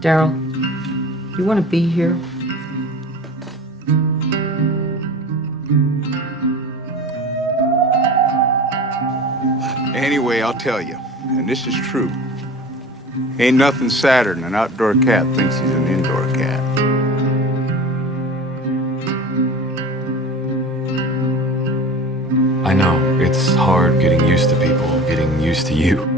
Daryl, you want to be here? Anyway, I'll tell you, and this is true. Ain't nothing sadder than an outdoor cat thinks he's an indoor cat. I know, it's hard getting used to people, getting used to you.